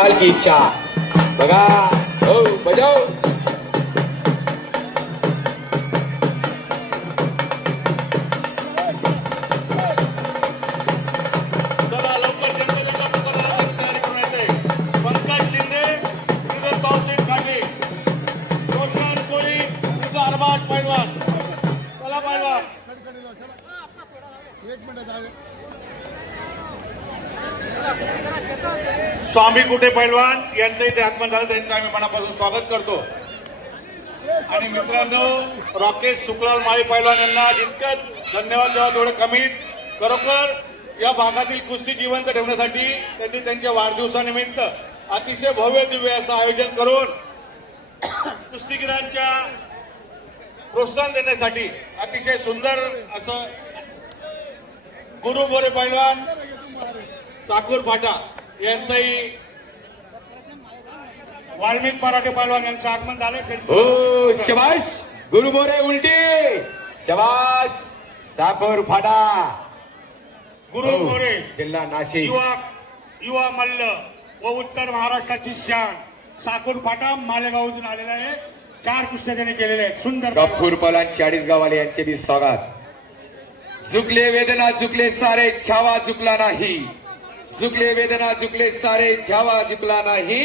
कराल की इच्छा. बघा. हो बजाव. चला पैलवान. चला पैलवान. स्वामी कुठे पैलवान? यांचं इथे आगमन झालं त्यांचं आम्ही मनापासून स्वागत करतो. आणि मित्रांनो राकेश सुकलाल माळी पैलवान यांना जितकं धन्यवाद द्यावा तेवढं कमी. खरोखर या भागातील कुस्ती जिवंत ठेवण्यासाठी त्यांनी त्यांच्या वाढदिवसानिमित्त अतिशय भव्य दिव्य असं आयोजन करून कुस्तीगिरांच्या प्रोत्साहन देण्यासाठी अतिशय सुंदर असं गुरु बोरे पैलवान साकूर फाटा यांचंही वाल्मिक मराठे पैलवान यांचं आगमन झालं हो शबाश गुरु मोरे उलटी. शबाश साखर फाटा गुरु हो, मोरे जिल्हा नाशिक. युवा युवा मल्ल व उत्तर महाराष्ट्राची शान. साकूर फाटा मालेगावतून आलेला आहे. चार कुस्त्या त्यांनी केलेल्या आहेत. सुंदर गफूर पलान चाळीस गावाले यांचे बी स्वागत. झुकले वेदना झुकले सारे छावा झुकला नाही. झुकले वेदना झुकले सारे छावा झुकला नाही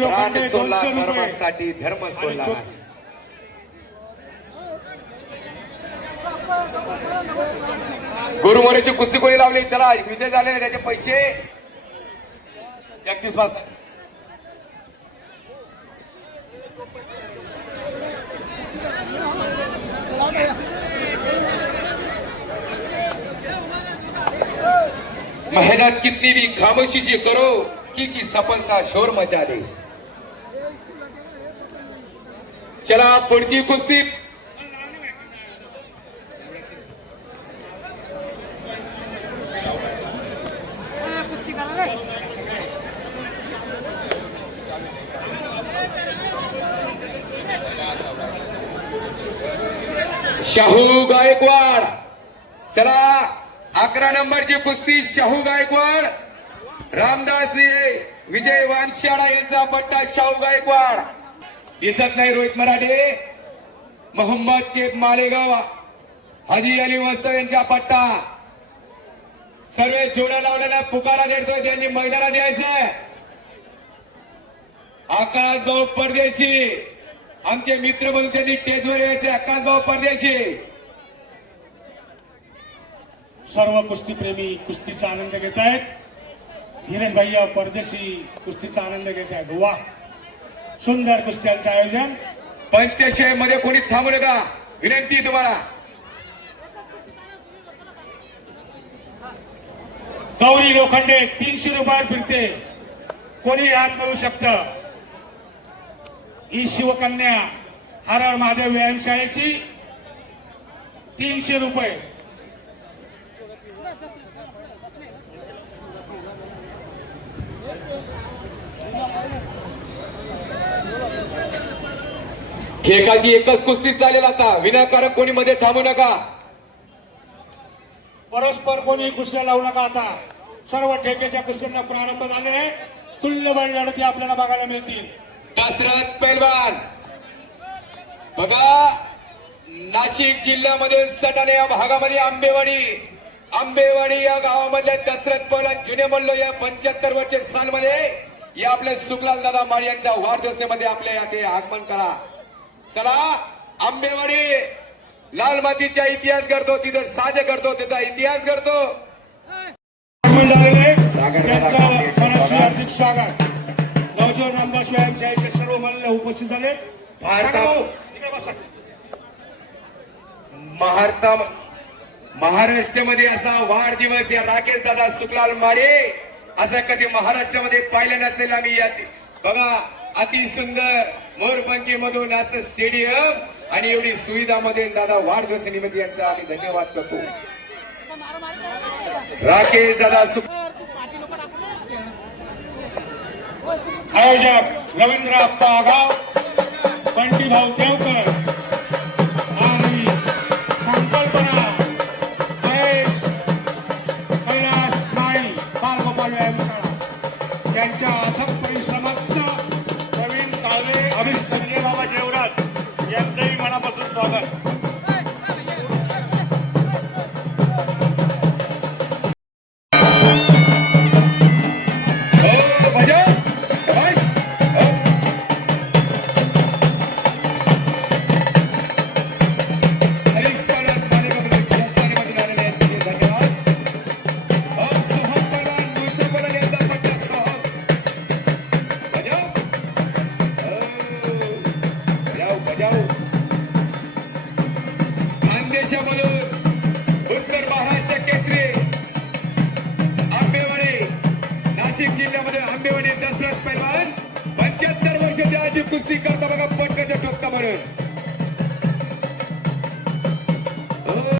प्राण सोडला. धर्मासाठी धर्म सोडला नाही. गुरुमोरेची कुस्ती कोणी लावली चला विजय झाले त्याचे पैसे एकतीस वाजता मेहनत कितनी भी खामोशी से करो की की सफलता शोर मचा दे। चला पुढची कुस्ती। शाहू गायकवाड चला अकरा नंबरची कुस्ती शाहू गायकवाड. रामदास विजय वानशाळा यांचा पट्टा शाहू गायकवाड. दिसत नाही रोहित मराठे. मोहम्मद केप मालेगाव. हजी अली वस्त यांचा पट्टा. सर्व जोड्या लावलेला पुकारा देतोय त्यांनी मैदानात यायचंय आकाश भाऊ परदेशी. आमचे मित्र म्हणून त्यांनी टेजवर यायचे आकाश भाऊ परदेशी. सर्व कुस्तीप्रेमी कुस्तीचा आनंद घेत आहेत. धीरज भैया परदेशी कुस्तीचा आनंद घेत आहेत. वा. सुंदर कुस्त्यांचं आयोजन. पंचशयमध्ये कोणी थांबू नका. विनंती तुम्हाला. गौरी लोखंडे तीनशे रुपयावर फिरते. कोणी हात मिळू शकत? ही शिवकन्या हर हर महादेव व्यायामशाळेची तीनशे रुपये. खेकाची एकच कुस्ती चालेल आता. विनाकारण कोणी मध्ये थांबू नका. परस्पर कोणी कुस्त्या लावू नका आता. सर्व ठेकेच्या कुस्त्यांना प्रारंभ झाले. तुल्यबळ लढती आपल्याला बघायला मिळतील. दसरथ पैलवान. बघा नाशिक जिल्ह्यामध्ये सटाणे या भागामध्ये आंबेवाडी आंबेवाडी या गावामधल्या दसरथ पैलवान जुने मल्लो या पंच्याहत्तर वर्ष सालमध्ये. या आपल्या सुखलाल दादा माळी यांच्या वाढदिवसामध्ये आपल्या याते आगमन करा. चला आंबेवाडी लाल मातीचा इतिहास करतो तिथं साजे करतो तिथं इतिहास करतो. हार्दिक स्वागत. रामदास सर्व उपस्थित झाले. महाराष्ट्रामध्ये असा वाढदिवस या राकेश दादा सुकलाल मारे असं कधी महाराष्ट्रामध्ये पाहिलं नसेल आम्ही बघा अति सुंदर मोरपंखी मधून असं स्टेडियम आणि एवढी सुविधा मध्ये दादा वाढदिवस निमित्त यांचा आम्ही धन्यवाद करतो. राकेश दादा सुक आयोजक रवींद्र आप्पा आगाव पंटी भाऊ देवकर आणि संकल्पना महेश कैलास माळी बालगोपाल व्यायामशाळा. यांच्या अथक संजय बाबा जेवरात. यांचंही मनापासून स्वागत.